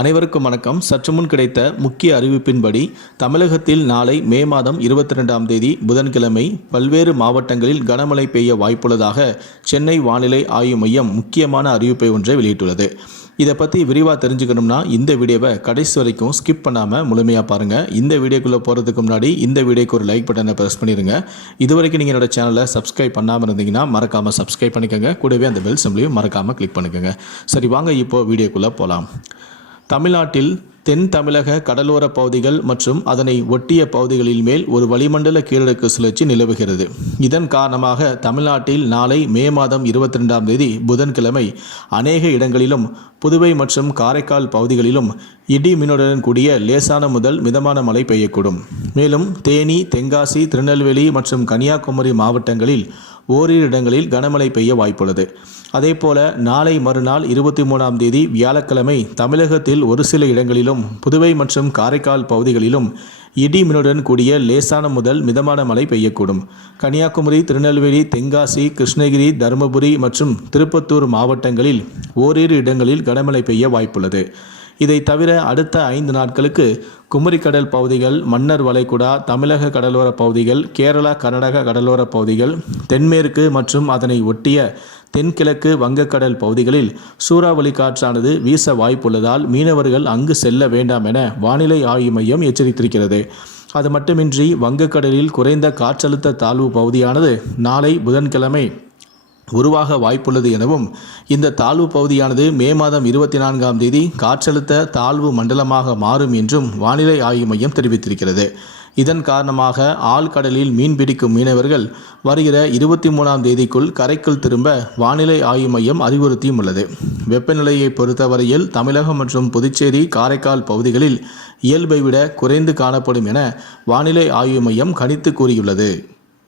அனைவருக்கும் வணக்கம். சற்று முன் கிடைத்த முக்கிய அறிவிப்பின்படி தமிழகத்தில் நாளை மே மாதம் இருபத்தி ரெண்டாம் தேதி புதன்கிழமை பல்வேறு மாவட்டங்களில் கனமழை பெய்ய வாய்ப்புள்ளதாக சென்னை வானிலை ஆய்வு மையம் முக்கியமான அறிவிப்பை ஒன்றை வெளியிட்டுள்ளது. இதை பற்றி விரிவாக தெரிஞ்சுக்கணும்னா இந்த வீடியோவை கடைசி வரைக்கும் ஸ்கிப் பண்ணாமல் முழுமையாக பாருங்கள் இந்த வீடியோக்குள்ளே போகிறதுக்கு முன்னாடி இந்த வீடியோக்கு ஒரு லைக் பட்டனை ப்ரெஸ் பண்ணிடுங்க இது வரைக்கும் நீங்கள் என்னோட சேனலை சப்ஸ்கிரைப் பண்ணாமல் இருந்தீங்கன்னா மறக்காமல் சப்ஸ்கிரைப் பண்ணிக்கோங்க. கூடவே அந்த பெல் சிம்லையும் மறக்காமல் கிளிக் பண்ணிக்கோங்க. சரி வாங்க இப்போது வீடியோக்குள்ளே போகலாம் தமிழ்நாட்டில் தென் தமிழக கடலோர பகுதிகள் மற்றும் அதனை ஒட்டிய பகுதிகளில் மேல் ஒரு வளிமண்டல கீழடுக்கு சுழற்சி நிலவுகிறது. இதன் காரணமாக தமிழ்நாட்டில் நாளை மே மாதம் இருபத்தி ரெண்டாம் தேதி புதன்கிழமை அநேக இடங்களிலும் புதுவை மற்றும் காரைக்கால் பகுதிகளிலும் இடி மின்னுடன் கூடிய லேசான முதல் மிதமான மழை பெய்யக்கூடும். மேலும் தேனி தென்காசி திருநெல்வேலி மற்றும் கன்னியாகுமரி மாவட்டங்களில் ஓரிரு இடங்களில் கனமழை பெய்ய வாய்ப்புள்ளது. அதேபோல நாளை மறுநாள் இருபத்தி மூணாம் தேதி வியாழக்கிழமை தமிழகத்தில் ஒரு சில இடங்களிலும் புதுவை மற்றும் காரைக்கால் பகுதிகளிலும் இடி மின்னுடன் கூடிய லேசான முதல் மிதமான மழை பெய்யக்கூடும். கன்னியாகுமரி திருநெல்வேலி தென்காசி கிருஷ்ணகிரி தருமபுரி மற்றும் திருப்பத்தூர் மாவட்டங்களில் ஓரிரு இடங்களில் கனமழை பெய்ய வாய்ப்புள்ளது. இதை தவிர அடுத்த ஐந்து நாட்களுக்கு குமரிக்கடல் பகுதிகள் மன்னர் வளைகுடா தமிழக கடலோர பகுதிகள் கேரளா கர்நாடக கடலோர பகுதிகள் தென்மேற்கு மற்றும் அதனை ஒட்டிய தென்கிழக்கு வங்கக்கடல் பகுதிகளில் சூறாவளி காற்றானது வீச வாய்ப்புள்ளதால் மீனவர்கள் அங்கு செல்ல வேண்டாம் என வானிலை ஆய்வு மையம் எச்சரித்திருக்கிறது. அது மட்டுமின்றி வங்கக்கடலில் குறைந்த காற்றழுத்த தாழ்வு பகுதியானது நாளை புதன்கிழமை உருவாக வாய்ப்புள்ளது எனவும் இந்த தாழ்வு பகுதியானது மே மாதம் இருபத்தி நான்காம் தேதி காற்றழுத்த தாழ்வு மண்டலமாக மாறும் என்றும் வானிலை ஆய்வு மையம் தெரிவித்திருக்கிறது. இதன் காரணமாக ஆழ்கடலில் மீன்பிடிக்கும் மீனவர்கள் வருகிற இருபத்தி மூணாம் தேதிக்குள் கரைக்குள் திரும்ப வானிலை ஆய்வு மையம் அறிவுறுத்தியும் உள்ளது. வெப்பநிலையை பொறுத்தவரையில் தமிழகம் மற்றும் புதுச்சேரி காரைக்கால் பகுதிகளில் இயல்பை விட குறைந்து காணப்படும் என வானிலை ஆய்வு மையம் கணித்து கூறியுள்ளது.